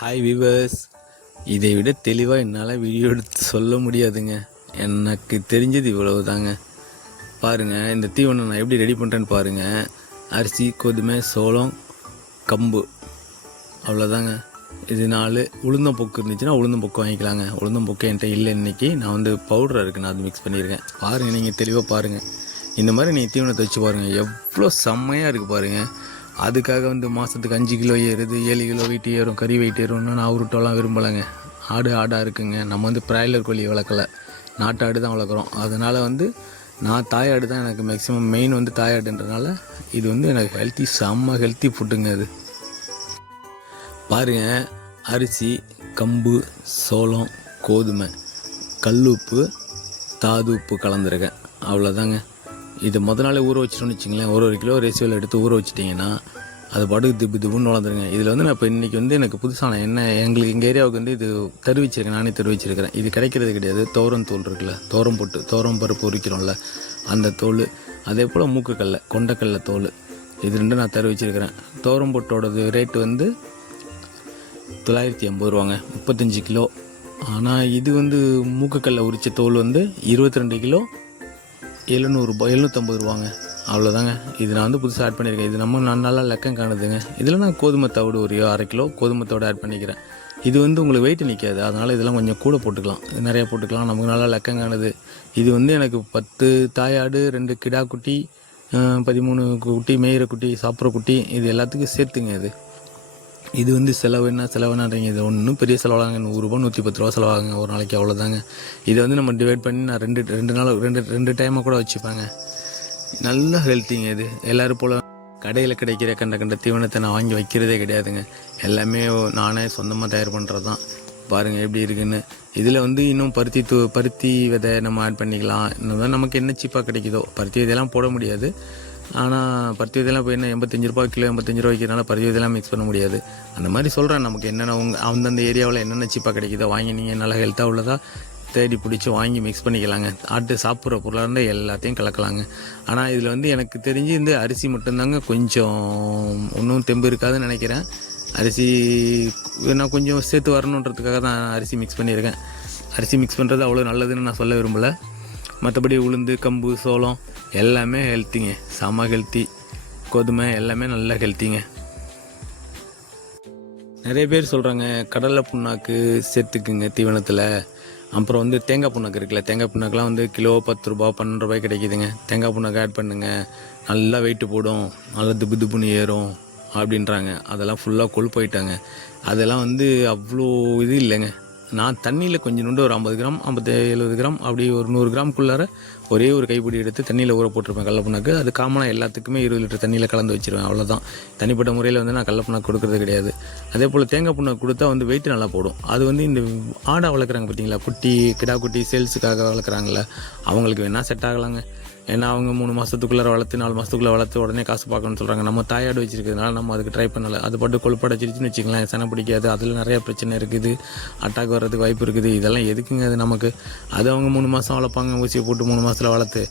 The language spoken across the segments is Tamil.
ஹாய் விவர்ஸ், இதை விட தெளிவாக என்னால் வீடியோ எடுத்து சொல்ல முடியாதுங்க. எனக்கு தெரிஞ்சது இவ்வளவு தாங்க. பாருங்கள், இந்த தீவனம் நான் எப்படி ரெடி பண்ணுறேன்னு பாருங்கள். அரிசி, கோதுமை, சோளம், கம்பு, அவ்வளோதாங்க. இது 4 உளுந்தம்பொக்கு இருந்துச்சுன்னா உளுந்தம்பொக்கு வாங்கிக்கலாங்க. உளுந்தம்பொக்கு என்கிட்ட இல்லை இன்றைக்கி. நான் வந்து பவுடர் இருக்குது, நான் அது மிக்ஸ் பண்ணியிருக்கேன். பாருங்கள், நீங்கள் தெளிவாக பாருங்கள். இந்த மாதிரி நீங்கள் தீவனத்தை வச்சு பாருங்கள், எவ்வளோ செம்மையாக இருக்குது பாருங்கள். அதுக்காக வந்து மாதத்துக்கு 5 கிலோ ஏறுது, 7 கிலோ வெயிட் ஏறும், கறி வெயிட் ஏறும்னு நான் உருட்டெல்லாம் விரும்பலைங்க. ஆடாக இருக்குங்க. நம்ம வந்து பிராய்லர் கோழி வளர்க்கலை, நாட்டு ஆடு தான் வளர்க்குறோம். அதனால் வந்து நான் தாயாடு தான் எனக்கு மேக்ஸிமம் மெயின் வந்து தாயாடுன்றனால இது வந்து எனக்கு ஹெல்த்தி, செம்ம ஹெல்த்தி ஃபுட்டுங்க. அது பாருங்கள், அரிசி, கம்பு, சோளம், கோதுமை, கல்லுப்பு, தாது உப்பு கலந்துருக்கேன், அவ்வளோதாங்க. இது நாளே ஊற வச்சிட்டோன்னு வச்சிங்களேன். ஒரு கிலோ ரேசியோவில் எடுத்து ஊற வச்சிட்டிங்கன்னா அது பாட்டுக்கு திப்புன்னு வளர்ந்துருங்க. இதில் வந்து நான் இப்போ இன்றைக்கி வந்து எனக்கு புதுசான எங்களுக்கு எங்கள் ஏரியாவுக்கு வந்து இது தெரிவிச்சிருக்கேன், நானே தெரிவிச்சிருக்கிறேன். இது கிடைக்கிறது கிடையாது. தோரம் தோல் இருக்குல்ல, தோரம் பருப்பு உரிக்கிறோம்ல, அந்த தோல், அதே போல் மூக்குக்கல்லை, கொண்டக்கல்லை தோல், இது 2 நான் தெரிவிச்சிருக்கிறேன். தோரம் பொட்டோடது ரேட்டு வந்து 980 ரூபாங்க, 35 கிலோ. ஆனால் இது வந்து மூக்குக்கல்லை உரித்த தோல் வந்து 22 கிலோ 750 ரூபாங்க, அவ்வளோதாங்க. இது நான் வந்து புதுசாக ஆட் பண்ணியிருக்கேன். இது நான் நல்லா லெக்கம் காணுதுங்க. இதில் நான் கோதுமை தவிடு ஒரு 1/2 கிலோ கோதுமை தவிடு ஆட் பண்ணிக்கிறேன். இது வந்து உங்களுக்கு வெயிட் நிற்காது, அதனால் இதெல்லாம் கொஞ்சம் கூட போட்டுக்கலாம், நிறையா போட்டுக்கலாம். நமக்கு நல்லா லெக்கம் காணுது. இது வந்து எனக்கு 10 தாயாடு, 2 கிடா குட்டி, 13 குட்டி, மேயிற குட்டி, சாப்பிட்ற குட்டி, இது எல்லாத்துக்கும் சேர்த்துங்க. இது வந்து செலவுனான்றீங்க. இது ஒன்றும் பெரிய செலவாகாங்க. 100 ரூபா 110 ரூபா செலவாகுங்க ஒரு நாளைக்கு, அவ்வளோதாங்க. இதை வந்து நம்ம டிவைட் பண்ணி நான் ரெண்டு டைமாக கூட வச்சுப்பேங்க. நல்ல ஹெல்த்திங்க. இது எல்லோரும் போல் கடையில் கிடைக்கிற கண்ட தீவனத்தை நான் வாங்கி வைக்கிறதே கிடையாதுங்க. எல்லாமே நானே சொந்தமாக தயார் பண்ணுறது தான். பாருங்கள் எப்படி இருக்குன்னு. இதில் வந்து இன்னும் பருத்தி விதை நம்ம ஆட் பண்ணிக்கலாம். இன்னும் நமக்கு என்ன சீப்பாக கிடைக்குதோ. பருத்தி விதையெல்லாம் போட முடியாது. ஆனால் பருத்தி விதையெல்லாம் இப்போ என்ன 85 ரூபா கிலோ, 85 ரூபா வைக்கிறனால பருத்தி விதையெல்லாம் மிக்ஸ் பண்ண முடியாது. அந்த மாதிரி சொல்கிறேன். நமக்கு என்னென்ன அந்தந்த ஏரியாவில் என்னென்ன சீப்பாக கிடைக்குதோ வாங்கி நீங்கள் நல்லா ஹெல்த்தாக உள்ளதாக தேடி பிடிச்சி வாங்கி மிக்ஸ் பண்ணிக்கலாங்க. ஆட்டு சாப்பிட்ற பொருளாக இருந்தால் எல்லாத்தையும் கலக்கலாங்க. ஆனால் இதில் வந்து எனக்கு தெரிஞ்சு இந்த அரிசி மட்டும்தாங்க கொஞ்சம் ஒன்றும் தெம்பு இருக்காதுன்னு நினைக்கிறேன். அரிசி நான் கொஞ்சம் சேர்த்து வரணுன்றதுக்காக தான் அரிசி மிக்ஸ் பண்ணியிருக்கேன். அரிசி மிக்ஸ் பண்ணுறது அவ்வளோ நல்லதுன்னு நான் சொல்ல விரும்பலை. மற்றபடி உளுந்து, கம்பு, சோளம் எல்லாமே ஹெல்த்திங்க, செம ஹெல்த்தி. கோதுமை எல்லாமே நல்லா ஹெல்த்திங்க. நிறைய பேர் சொல்கிறாங்க கடலை புண்ணாக்கு சேர்த்துக்குங்க தீவனத்தில். அப்புறம் வந்து தேங்காய் புண்ணாக்கு இருக்குல்ல, தேங்காய் புண்ணாக்கெலாம் வந்து கிலோ 10 ரூபா 12 ரூபாய் கிடைக்குதுங்க. தேங்காய் புண்ணாக்கு ஆட் பண்ணுங்கள், நல்லா வெயிட்டு போடும், நல்லா திப்புன்னு ஏறும் அப்படின்றாங்க. அதெல்லாம் ஃபுல்லாக கொழுப்பாயிட்டாங்க. அதெல்லாம் வந்து அவ்வளோ இது இல்லைங்க. நான் தண்ணியில் கொஞ்சம் நுண்டு ஒரு 50 கிராம் 70 கிராம் அப்படி ஒரு 100 கிராம்குள்ளார ஒரே ஒரு கைப்பிடி எடுத்து தண்ணியில் ஊற போட்டிருப்பேன் கடலப்புண்ணாக்கு. அது காமனாக எல்லாத்துக்குமே 20 லிட்டர் தண்ணியில் கலந்து வச்சுருவேன், அவ்வளோதான். தனிப்பட்ட முறையில் வந்து நான் கடலப்புண்ணாக்கு கொடுக்குறது கிடையாது. அதே போல் தேங்காய் புண்ணாக்கு கொடுத்தா வந்து வெயிட் நல்லா போடும். அது வந்து இந்த ஆடை வளர்க்குறாங்க பார்த்தீங்களா, குட்டி கிடா குட்டி சேல்ஸுக்காக வளர்க்குறாங்கள, அவங்களுக்கு வேணால் செட் ஆகலாங்க. ஏன்னா அவங்க 3 மாதத்துக்குள்ளே வளர்த்து 4 மாதத்துக்குள்ளே வளர்த்து உடனே காசு பார்க்கணும்னு சொல்கிறாங்க. நம்ம தாயாடு வச்சிருக்கிறதுனால நம்ம அதுக்கு ட்ரை பண்ணலை. அது பாட்டு கொழுப்படைச்சிருச்சுன்னு வச்சுக்கலாம், செனை பிடிக்காது, அதில் நிறைய பிரச்சனை இருக்குது, அட்டாக் வர்றதுக்கு வாய்ப்பு இருக்குது. இதெல்லாம் எதுக்குங்க அது நமக்கு? அது அவங்க 3 மாதம் வளர்ப்பாங்க, ஊசியை போட்டு 3 மாதத்தில் வளர்த்து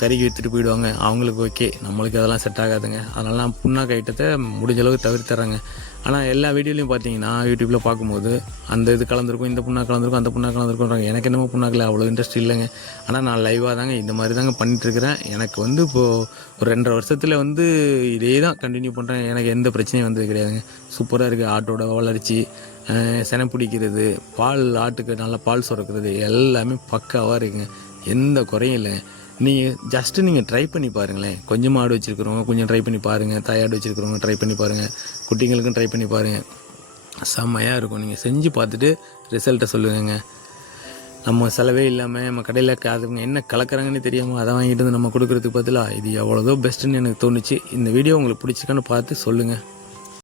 கறிக்கு விற்றுட்டு போயிடுவாங்க. அவங்களுக்கு ஓகே, நம்மளுக்கு அதெல்லாம் செட் ஆகாதுங்க. அதனால நான் புண்ணாக்கு ஐட்டத்தை முடிஞ்ச அளவுக்கு தவிர்த்துறேங்க. ஆனால் எல்லா வீடியோலையும் பார்த்தீங்கன்னா யூடியூப்பில் பார்க்கும்போது அந்த இது கலந்துருக்கும், இந்த புண்ணாக்கு கலந்துருக்கும், அந்த புண்ணாக்கு கலந்துருக்குன்றாங்க. எனக்கு என்னமோ புண்ணாக்கில் அவ்வளோ இன்ட்ரெஸ்ட் இல்லைங்க. ஆனால் நான் லைவாக தாங்க இந்த மாதிரி தாங்க பண்ணிட்டுருக்கிறேன். எனக்கு வந்து இப்போது ஒரு 2.5 வருஷத்தில் வந்து இதே தான் கண்டினியூ பண்ணுறேன். எனக்கு எந்த பிரச்சனையும் வந்தது கிடையாதுங்க. சூப்பராக இருக்குது. ஆட்டோட வளர்ச்சி, செனை பிடிக்கிறது, பால், ஆட்டுக்கு நல்லா பால் சுரக்கிறது எல்லாமே பக்காவாக இருக்குங்க. எந்த குறையும் இல்லைங்க. நீங்கள் ட்ரை பண்ணி பாருங்களேன். கொஞ்சமாக ஆடு வச்சுருக்கிறவங்க கொஞ்சம் ட்ரை பண்ணி பாருங்கள். தாயாடு வச்சுருக்கிறவங்க ட்ரை பண்ணி பாருங்கள். குட்டிங்களுக்கும் ட்ரை பண்ணி பாருங்கள். செம்மையாக இருக்கும். நீங்கள் செஞ்சு பார்த்துட்டு ரிசல்ட்டை சொல்லுங்க. நம்ம செலவே இல்லாமல் நம்ம கடையில் அதுங்க என்ன கலக்கிறாங்கன்னு தெரியாமல் அதை வாங்கிட்டு வந்து நம்ம கொடுக்குறதுக்கு பதிலாக இது எவ்வளோதோ பெஸ்ட்டுன்னு எனக்கு தோணுச்சு. இந்த வீடியோ உங்களுக்கு பிடிச்சிருக்கான்னு பார்த்து சொல்லுங்கள்.